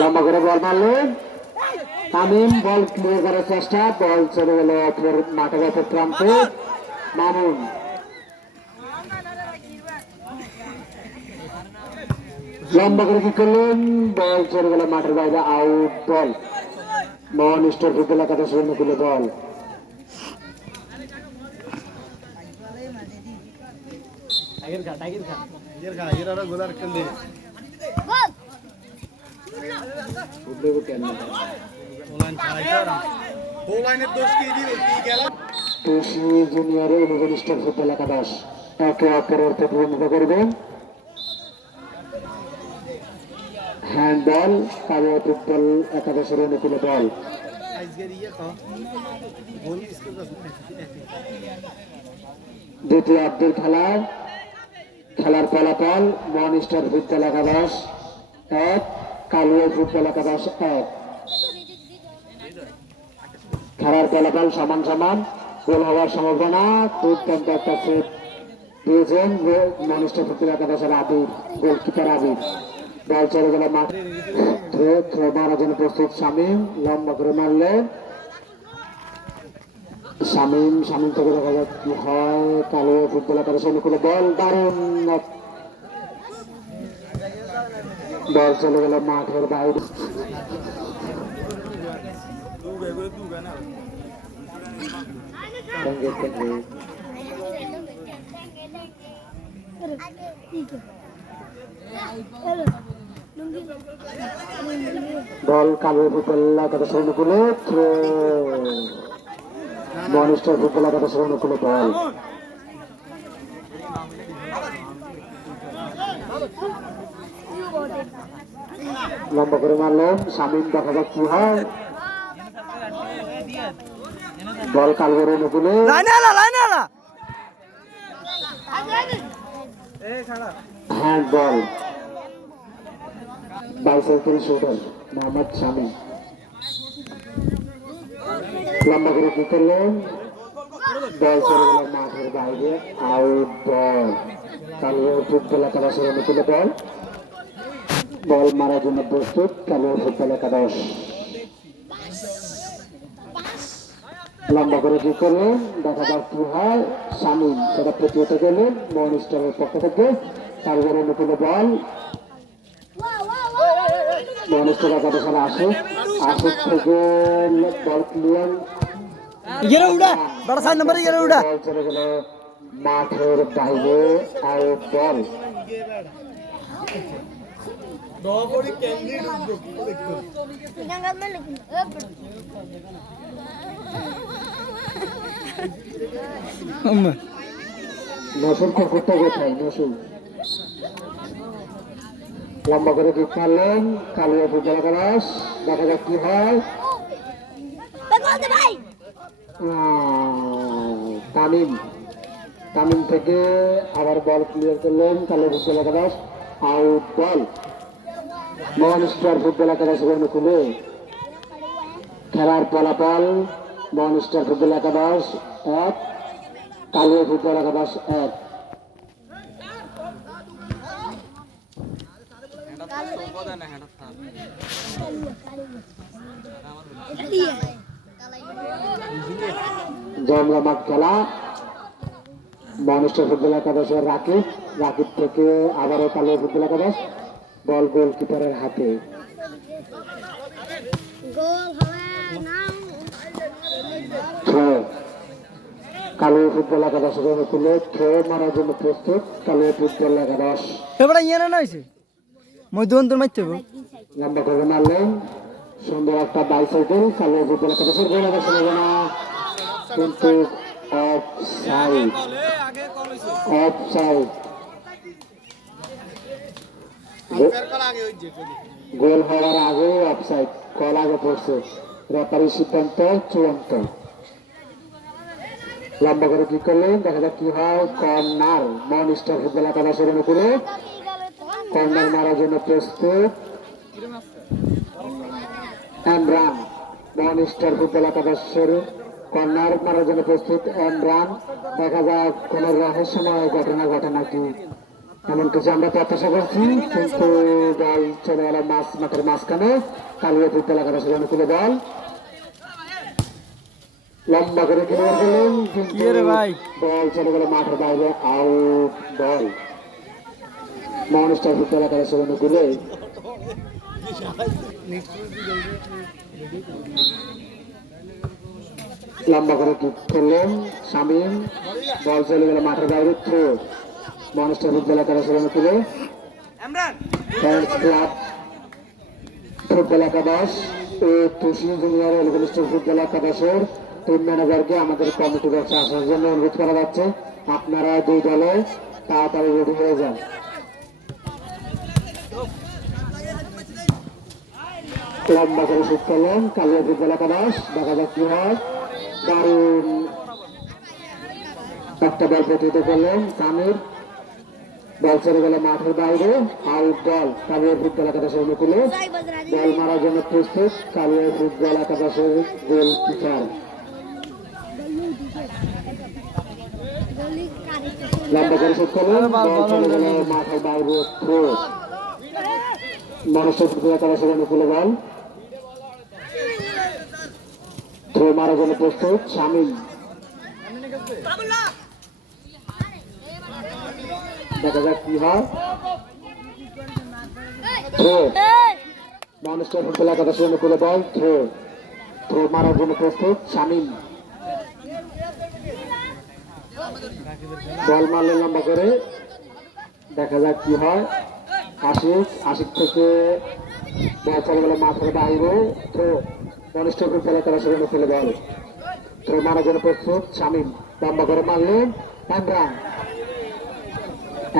লম্বা করে বল মারলেন তামিম, বল ক্লিয়ার করার চেষ্টা, বল চলে গেল মাঠের অপর প্রান্তে। মামুন লম্বা করে কি করলেন, বল চলে গেল মাঠের বাইরে, আউট বল। মোহন স্টোর ফুটবল একাদশ অনুকূলে বল। জুনিয়র অনুকূল স্টোর ফুটবল একাদশ একে অপরের প্রতিদ্বন্দ্বিতা করবেন। হ্যান্ডবল কালিয়া ফুটবল একাদশের অনুকূলে বল। দ্বিতীয় আব্দুল খেলার ফলাফল মোহন স্টার ফুটবল একাদশ 1, কালিয়া ফুটবল একাদশ 1। খেলার ফলাফল সমান সমান, গোল হওয়ার সম্ভাবনা। দুর্দান্ত একটা সেট দিয়েছেন মোহন স্টার ফুটবল একাদশের আবির, গোলকিপার আবির। বল চলে গেল মাঠ, থ্রো মারার জন্য প্রস্তুত শামীম, লম্বা করে মারলেন শামীম থেকে দেখা যাক কি হয়। কালিয়া ফুটবল একাদশ অনুকূলে বল, দারুণ বল চলে গেল মাঠের বাইরে। বল কালিয়া ফুটবল একাদশ অনুকূলে, থ্রো মোহন স্টার ফুটবল একাদশের অনুকূলে বল। লম্বা করে মারলেন শামীম, দেখা যাক কি হয়। বল কালগড়ের অনুকূলে, হ্যান্ড বল, বাইসাইকেল শুটার মোহাম্মদ শামীম। লম্বা করে কি করলেন, বল চলে গেল মাঠের বাইরে, আউট বল। কালিয়া ফুটবল একাদশের অনুকূলে বল। বল মারার জন্য প্রস্তুত কালিয়া ফুটবল একাদশ। লম্বা করে কি করলেন, দেখা যাক কি হয়। শামীম সেটা প্রতিহত গেলেন মোহন স্টারের পক্ষ থেকে। কালিয়ার অনুকূলে বল, মোহন স্টার একাদশের আশিক থেকে বল ক্লিয়ার, বল চলে গেল মাঠের বাইরে, আউট বল। নসুল কুকুরটা কোথায়, নসুল লম্বা করে কিক মারলেন কালিয়া ফুটবল একাদশ, দেখা যাক কি হয়। তামিম থেকে আবার বল ক্লিয়ার করলেন কালিয়া ফুটবল একাদশ, আউট বল। মোহন স্টার ফুটবল একাদশের অনুকূলে খেলার ফলাফল মোহন স্টার ফুটবল একাদশ 1, কালিয়া ফুটবল একাদশ 1। জমজমাট খেলা, মোহন স্টার ফুটবল একাদশের রাকিব থেকে আবারও কালিয়া ফুটবল একাদশ, বল গোলকিপারের হাতে। কালিয়া ফুটবল একাদশের অনুকূলে থ্রো মারার জন্য প্রস্তুত কালিয়া ফুটবল একাদশ। লম্বা করে মারলেন, সুন্দর একটা বাইসাইকেল কালিয়া ফুটবল একাদশের গোল হবে সম্ভাবনা, কিন্তু অফসাইড। গোল হওয়ার আগে অফসাইড, কল আগে পড়ছে, রেফারি সিদ্ধান্ত চূড়ান্ত। লম্বা করে কি করলেন, দেখা যাক কি হয়। কর্নার, মোহন স্টার ফুটবল একাদশের অনুকূলে কর্নার মারার জন্য প্রস্তুত এমরান। মোহন স্টার ফুটবল একাদশের কর্নার মারার জন্য প্রস্তুত এমরান, দেখা যাক কোন রহস্যময় ঘটনা ঘটে নাকি। এমন কিছু আমরা প্রত্যাশা করছি, কিন্তু বল চলে গেল মাঠের মাঝখানে। কালিয়া ফুটবল একাদশের অনুকূলে বল লম্বা করে ক্লিয়ার করলেন, কিন্তু বল চলে গেল মাঠের বাইরে, আউট বল। মোহন স্টার ফুটবল একাদশের অনুকূলে লম্বা করে কিক করলেন শামীম, বল চলে গেল মাঠের বাইরে, থ্রো। মোহন স্টার ফুটবল একাদশের অনুকূলে ফ্রেন্ডস ক্লাব ফুটবল একাদশ ও Tushi junior eleven star football একাদশের টিম ম্যানেজারকে আমাদের কমিটি বক্সে আসার জন্য অনুরোধ করা যাচ্ছে। আপনারা দুই দলে তাড়াতাড়ি রেডি হয়ে যান। লম্বা করে শুট করলেন কালিয়া ফুটবল একাদশ, দেখা যাক কি হয়। দারুণ একটা বল প্রতিহত করলেন সামির, বল চলে গেল মাঠের বাইরে, আউট বল। কালিয়া ফুটবল একাদশের অনুকূলে বল মারার জন্য প্রস্তুত কালিয়া ফুটবল একাদশের গোলকিপার। লম্বা করে শুট করলেন, বল চলে গেল মাঠের বাইরে, থ্রো। মানুষ ফুটবল একাদশের অনুকূলে বল থ্রো মারার জন্য প্রস্তুত শামীম, দেখা যাক কি হয়। থ্রো মানুষ ফুটবল একাদশের অনুকূলে বল থ্রো, থ্রো মারার জন্য প্রস্তুত শামীম, বল মারলেন লম্বা করে, দেখা যাক কি হয়। আশিক থেকে বল চলে গেল মাঠের বাইরে, থ্রো। মানুষ ফুটবল একাদশের অনুকূলে বল থ্রো মারার জন্য প্রস্তুত শামীম, লম্বা করে মারলেন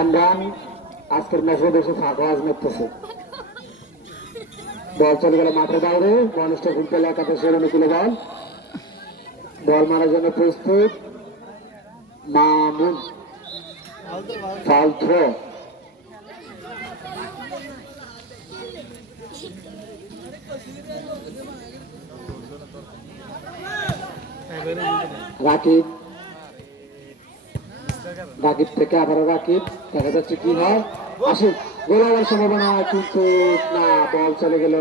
এমরান আজকের ম্যাচে বেশি ফাঁকাজ মারতেছে। বল চলে গেল মাঠের বাইরে, মানুষ ফুটবল একাদশের অনুকূলে বল মারার জন্য প্রস্তুত মামুন, ফাউল থ্রো। রাকিব থেকে আবারও রাকিব, দেখা যাচ্ছে কি হয়। আশিক গোল হওয়ার সম্ভাবনা, কিন্তু না, বল চলে গেল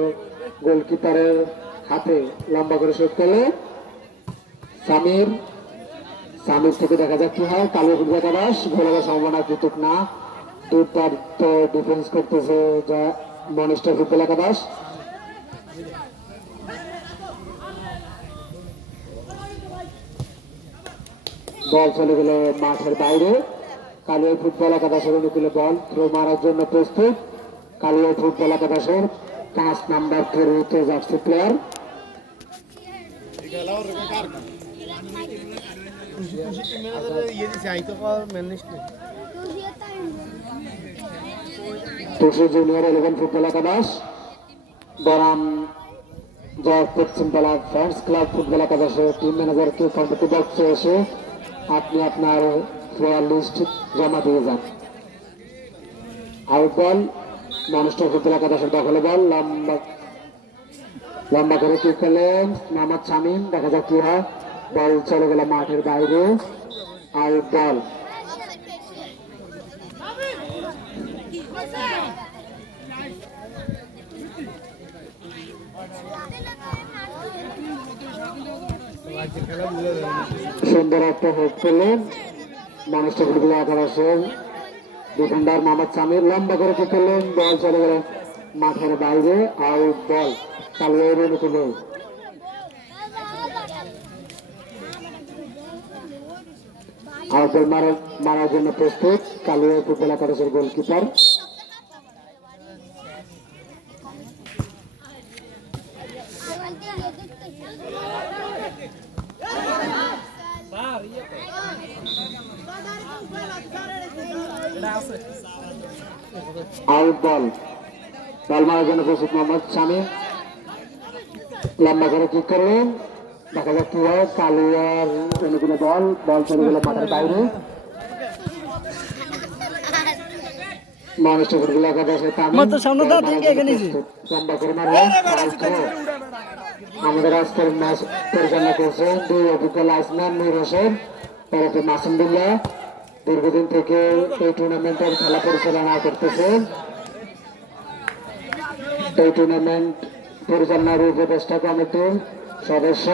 গোলকিপারের হাতে। লম্বা করে শোধ করলে সামির থেকে দেখা যাক কি হয়। কালিয়া ফুটবল একাদশ গোল হওয়ার সম্ভাবনা কিন্তু না, দুর্দান্ত ডিফেন্স করতেছে যা মোহন স্টার ফুটবল একাদশ। বল চলে গেল মাঠের বাইরে, কালিয়া ফুটবল একাদশের অনুকূলে বল থ্রো মারার জন্য প্রস্তুত কালিয়া ফুটবল একাদশের 5 নাম্বার থ্রোতে যাচ্ছে প্লেয়ার। তুষি জুনিয়র 11 ফুটবল একাদশ বরাম জয় পশ্চিমতলা ফ্রেন্ডস ক্লাব ফুটবল একাদশের টিম ম্যানেজারকে কমিটি বক্সে এসে আপনি আপনার প্লেয়ার লিস্ট জমা দিয়ে যান। আউট বল, মানুষ ফুটবল একাদশের দখলে বল, লম্বা করে কিক করলেন মোহাম্মদ শামীম, দেখা যাক কি হয়। বল চলে গেল মাঠের বাইরে, আউট বল। সুন্দর একটা হেড পেলেন মানুষ ফুটবল একাদশের ডিফেন্ডার মোহাম্মদ শামীম, লম্বা করে কি করলেন, বল চলে গেল মাঠের বাইরে, আউট বল। কালিয়ার অনুকূলে আউট বল মারার জন্য প্রস্তুত কালিয়া ফুটবল একাদশের গোলকিপার। আউট বল, বল মারার জন্য প্রস্তুত মোহাম্মদ শামীম, লম্বা করে কিক করলেন, দেখা যাক কি হয়। কালিয়ার অনুকূলে বল চলে গেল মাঠের বাইরে, মানুষ ফুটবল একাদশের লম্বা করে মারলেন। আমাদের আজকের ম্যাচ পরিচালনা করছেন দুই অভিজ্ঞ লাইসম্যান নূর হোসেন, মাসুমদুল্লাহ। দীর্ঘদিন থেকে এই টুর্নামেন্টের খেলা পরিচালনা করতেছে। এই টুর্নামেন্ট পরিচালনার উপদেষ্টা কমিটির সদস্য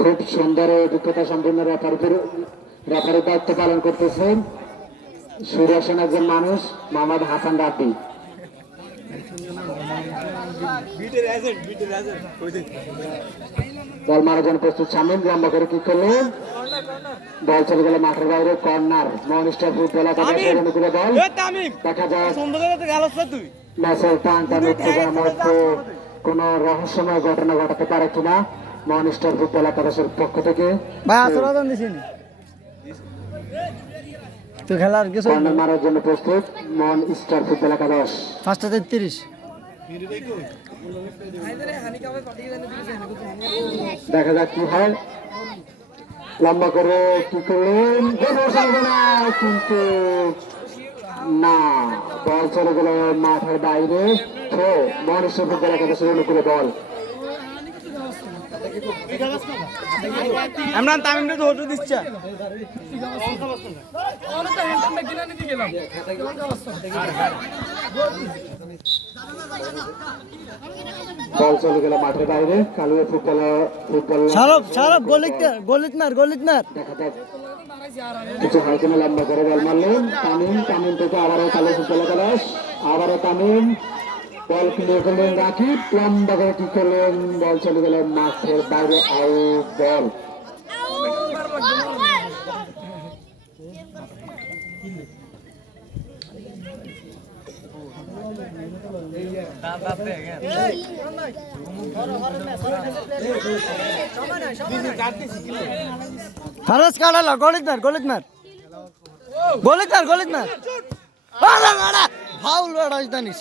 খুব সুন্দর অভিজ্ঞতা সম্পন্ন রেফারির দায়িত্ব পালন করতেছেন সুদর্শন একজন মানুষ মোহাম্মদ হাসান রাব্বি। বল মারার জন্য প্রস্তুত শামীম, লম্বা করে কি করলেন, বল চলে গেল মাঠের বাইরে, কর্নার। মোহন স্টার ফুটবল একাডেমির অনুকূলে বল, দেখা যায় ম্যাচের টানটানি উত্তেজনার মধ্যে কোন রহস্যময় ঘটনা ঘটাতে পারে কিনা মোহন স্টার ফুটবল একাদশের পক্ষ থেকে। কর্নার মারার জন্য প্রস্তুত মোহন স্টার ফুটবল একাদশ। 5:33 দেখা যাক কি হয়, লম্বা করে কি করলেন, কিন্তু না, বল চলে গেল মাঠের বাইরে। মোহন স্টার ফুটবল একাদশের অনুকূলে বল। ইমরান তামিম তো হতে দিচ্ছে। বল চলে গেল মাঠের বাইরে। কালুয়া ফুটবল সারব গলিত মার দেখা যাক কিছু হয় কিনা। লম্বা করে বল মারলেন তামিম থেকে আবারও কালুয়া ফুটবল একাদশ, আবারও তামিম, বল ক্লিয়ার করলেন রাকিব, লম্বা করে কি করলেন, বল চলে গেল মাঠের বাইরে, আউট বল। ফারাজ কাটালো, গলিত মার ফাউল রাজধানী।